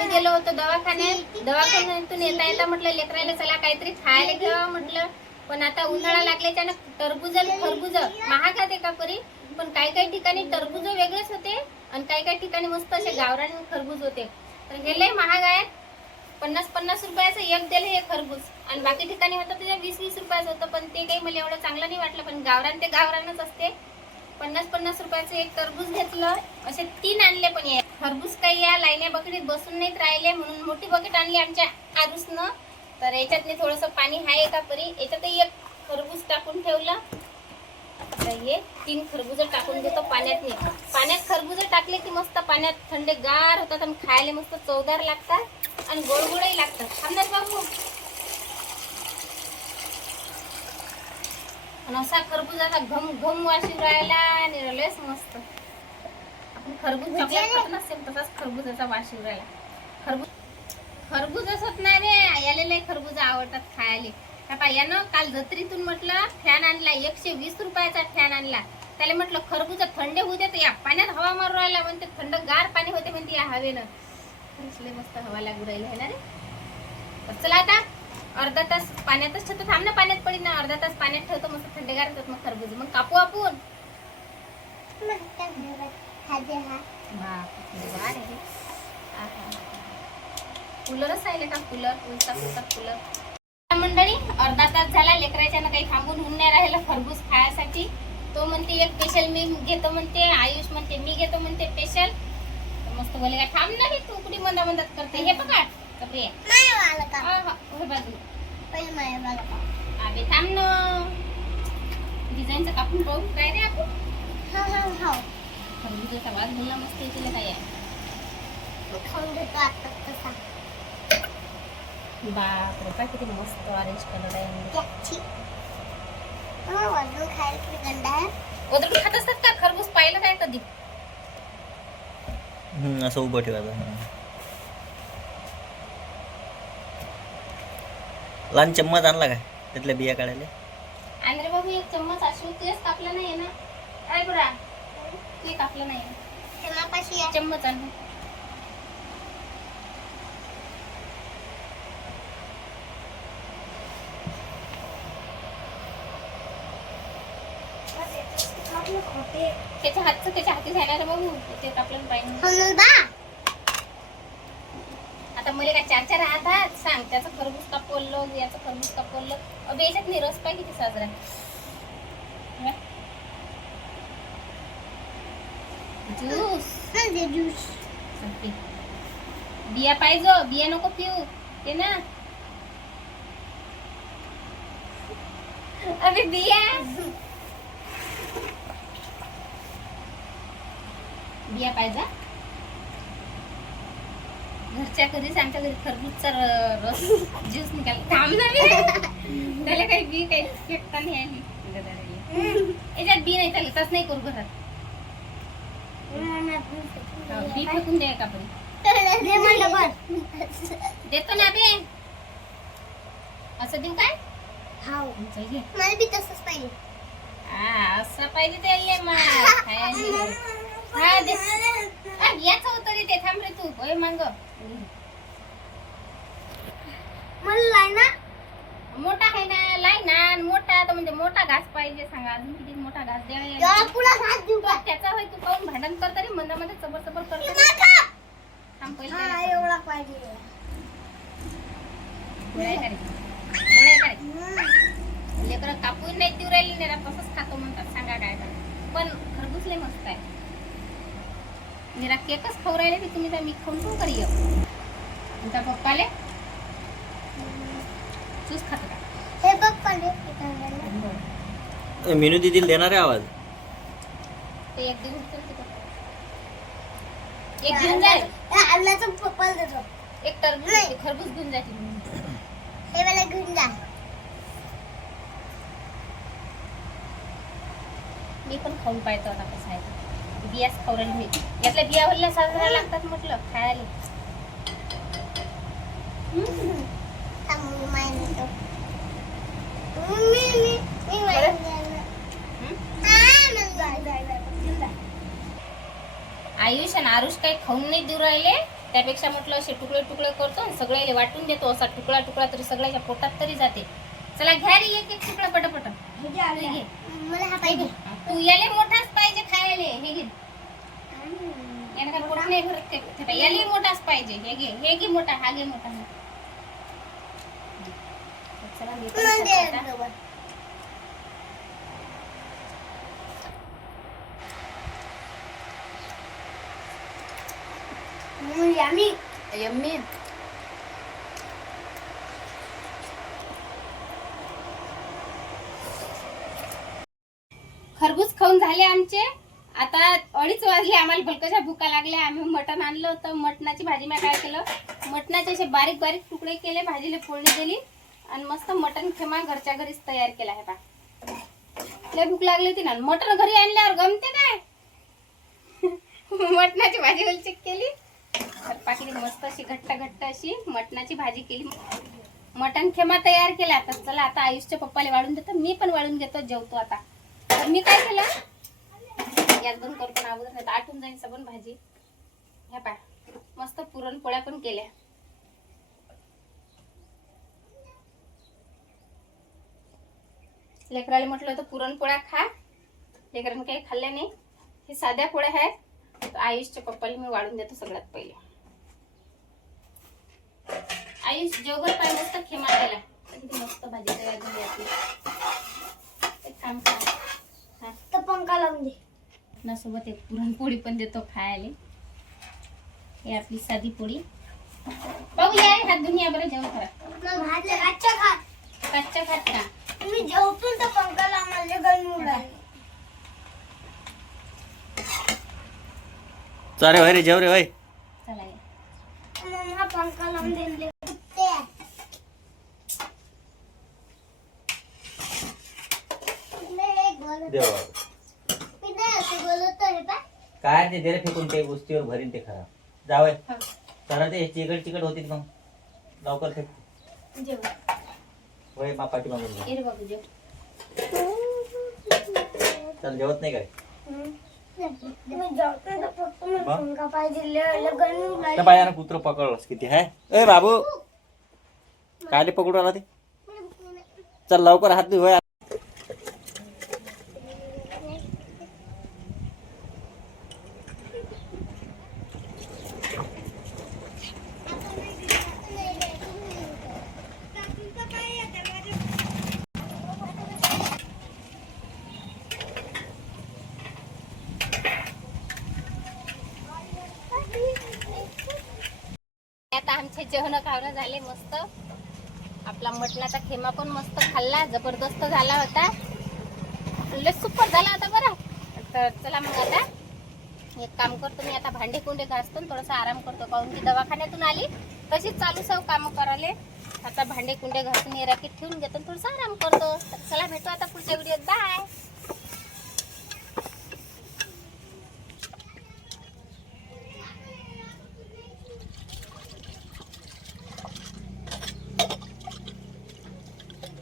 आम्ही गेलो होतो दवाखान्यातून येता म्हटलं लेकरायला चला काहीतरी खायला घ्यावं म्हटलं. पण आता उन्हाळा लागल्याच्यानं टरबूज आणि खरबूज महाग आहे का परी. पण काही काही ठिकाणी टरबूज वेगळेच होते आणि काही काही ठिकाणी मस्त असे गावरान खरबूज होते. तर हे लय महाग आहेत. 50-50 रुपयाचं एक दिलं हे खरबूज. आणि बाकी ठिकाणी होतं ते 20-20 रुपयाचं होतं. पण ते काही मला एवढं चांगलं नाही वाटलं. पण गावरान ते गावरानच असते. 50-50 रुपयाचं एक टरबूज घेतलं. असे 3 आणले. पण हे खरबूज काही या लाईन्या बकेटीत बसून नाहीत राहिले म्हणून मोठी बकेट आणली आमच्या आरुसनं. तर याच्यात थोडंसं पाणी आहे का परी. याच्यात एक खरबूज टाकून ठेवलं. आता हे 3 खरबूज टाकून घेतो पाण्यात. पाण्यात खरबूज टाकले की मस्त पाण्यात थंडेगार होतात आणि खायला मस्त चवदार लागतात आणि गोडगोडही लागतात. थांबणार बाबू. असा खरबूजाचा घम घम वाशी राहिला आणि लयच मस्त. आपण खरबूज चॉकलेट खातो ना सेम तसाच खरबूजाचा वाशी राहिला. खरबूजच होत नाही रे. याले लय खरबूज आवडतात खायला. आता यानं काल जत्रीतून म्हटलं फॅन आणला. 120 रुपयाचा फॅन आणला. त्याला म्हटलं खरबूज थंड होऊ दे. तर या पाण्यात हवा मारू राहिला म्हणते. थंडगार पाणी होते म्हणते या हवेनं. लय मस्त हवा लागू राहिली आहे ना रे. चला आता अर्धा तास पाण्यातच ठेवतो. थांब ना पाण्यात पडी ना. अर्धा तास पाण्यात ठेवतो मस्त थंडगार होतात मग खरबूज. मग कापू आपण. कूलरच आहे का. कूलर मंडळी अर्धा तास झाला. लेकराच्यानं काही थांबून होऊन नाही राहिलं खरबूज खायसाठी. तो म्हणते एक स्पेशल मी घेतो म्हणते. आयुष म्हणते मी घेतो म्हणते स्पेशल. मस्त बोले का थांब ना. तू कुठे मंदात करते. हे बघा कपडे अबे थांब ना. डिझाईनचं कापून पाहू काय रे आपण. खरबूजाचा वास बोलला मस्त येतील काय आहे. बापरे काय किती मस्त ऑरेंज कलर आहे. वदरून खात असतात का खरबूज. पाहिलं काय कधी. असं उभं ठेवायचं. लहान चम्मच आणला काय त्यातल्या बिया काढायला. आणि रे बाबू एक चम्मच असू तेच कापलं नाही ना. काय बरा ते कापलं नाही. चम्मच आण. त्याच्या हाती झाला बघू. ते कापलं पाहिजे. आता मला काय 4-4 हातात सांग. त्याचं खरबूज कापवलं याचं खरबूज कापवलं. अबे याच्यात नाही रस पाहिजे किती साजरा. ज्यूस बिया पाहिजे. बिया नको पिऊ ते ना. अबे बिया पाहिजे. घरच्या घरीच आमच्या घरी खरबूजचा रस ज्यूस निघाला. थांब ना मी. त्याला काही बी काही फेकता नाही आली. याच्यात बी नाही चालेल. तसं नाही करू घरात. बी फेकून द्या का पण. देतो ना बे. असं देऊ काय. मला बी तसंच पाहिजे. असं पाहिजे त्याला. याच होतं रे ते. थांब रे तू. होय मांग मला ना मोठा आहे ना. लाईना मोठा तर म्हणजे मोठा घास पाहिजे. सांगा अजून किती मोठा घास द्यावा. त्याचा होय तू काऊन भांडण कर तरी मंदामध्ये चबर करतो. थांब पहिले एवढा पाहिजे. लेकर कापून नाही देऊ राहिली नाही. तसंच खातो म्हणतात. सांगा काय पण खरबूज लय मस्त आहे. मेरा केकच खाऊ राहिले की तुम्ही तर मी खाऊन तू करी. तुमच्या पप्पाले चूस खात का. हे पप्पाले मेनू दीदीला देणार आहे आवाज. ते एक देऊन एक घेऊन जाय. आल्याचं पप्पाला देतो. एक टरबूज खरबूज घेऊन जाते. हे मला घेऊन जा. मी पण खाऊन पाहतो आता कसं आहे. बियाच खाऊ राहिली मी. यातल्या बिया वल्ल्या साजरा लागतात म्हटलं खायला. आयुष आणि आरुष काही खाऊन नाही देऊ राहिले. त्यापेक्षा म्हटलं असे तुकडे तुकडे करतो आणि सगळ्याला वाटून देतो. असा तुकडा तुकडा तरी सगळ्याच्या पोटात तरी जाते. चला घ्या रे एक एक तुकडा पटापट. हे घे. मला हा हे पाहिजे. घे. तू याले मोठाच पाहिजे खायला. हे घे. यानं काय पोट नाही भरत ते. याले मोठाच पाहिजे. हे घे मोठा. हा घे मोठा. चला मी पण मला खाते आता. दे गवत. यम्मी. यम्मी. खरबूज खाऊन झाले आमचे. आता 2:30 वाजले. आम्हाला भलकशा भुका लागल्या. आम्ही मटण आणलं होतं. मटणाची भाजी मी काय केलं, मटणाचे असे बारीक बारीक तुकडे केले, भाजीला फोडणी दिली आणि मस्त मटण खेमा घरच्या घरीच तयार केला आहे. बा लय भूक लागली होती ना. मटण घरी आणल्यावर गमते काय. मटणाची भाजी वलचिक केली, तर पाकली मस्त अशी घट्ट घट्ट अशी मटणाची भाजी केली. मटण खेमा तयार केला. तर चला आता आयुषच्या पप्पाला वाढून देतो. मी पण वाढून घेतो. जेवतो आता. तर मी काय केलं, गॅस बंद करतो ना अगोदर, नाही आटून जाईल सबन भाजी. ह्या पाय मस्त पुरणपोळ्या पण केल्या. लेकराला म्हटलं होतं पुरणपोळ्या खा. लेकरांनी काही खाल्ल्या नाही. हे साध्या पोळ्या आहेत. तर आयुषच्या पप्पाला मी वाढून देतो सगळ्यात पहिले. आयुष जेवढं पाय मस्त खेमा केला. किती मस्त भाजी तयार झाली आपली. एक काम करा. हा तर पंखा लावून दे. ना सोबत एक पुरणपोळी पण देतो खायला. हे आपली साधी पोळी. बघू या हात दुनिया बरं जेवण करा. मग भाजी कच्चा खा. कच्च्या खात का. मी जेवतो तर पंखा लावून गरमी उडाली. चारे भाई रे जेव रे भाई. चला या. मग हा पंखा लावून दे. काय ते दे रे फेकून ते गोष्टीवर भरीन ते खराब. जावय हा. जरा ते चिकट चिकट होती मग लवकर फेक. जेव. होय मा पाठी मागून घे. ये रे बाबू जेव. चल जेवत नाही काय. मी जेवतो तर फक्त मी पंखा पाहिजे. गरमी त्या उडाली. बायानं कुत्र पकडलंस किती हाय. ए बाबू कायले पकडू आला ते. चल लवकर हात धुई होय. आता आमचे जेवण खावणं झाले मस्त. आपला मटणाचा खेमा पण मस्त खाल्ला. जबरदस्त झाला होता. लय सुपर झाला होता बरं. तर चला मग आता एक काम करतो. मी आता भांडे कुंडे घासतो, थोडासा आराम करतो. काहून की दवाखान्यातून आली तशीच चालू सव काम करायले. आता भांडे कुंडे घासून राखीत ठेवून घेतो, थोडासा आराम करतो. तर चला भेटू आता पुढच्या व्हिडिओत. बाय.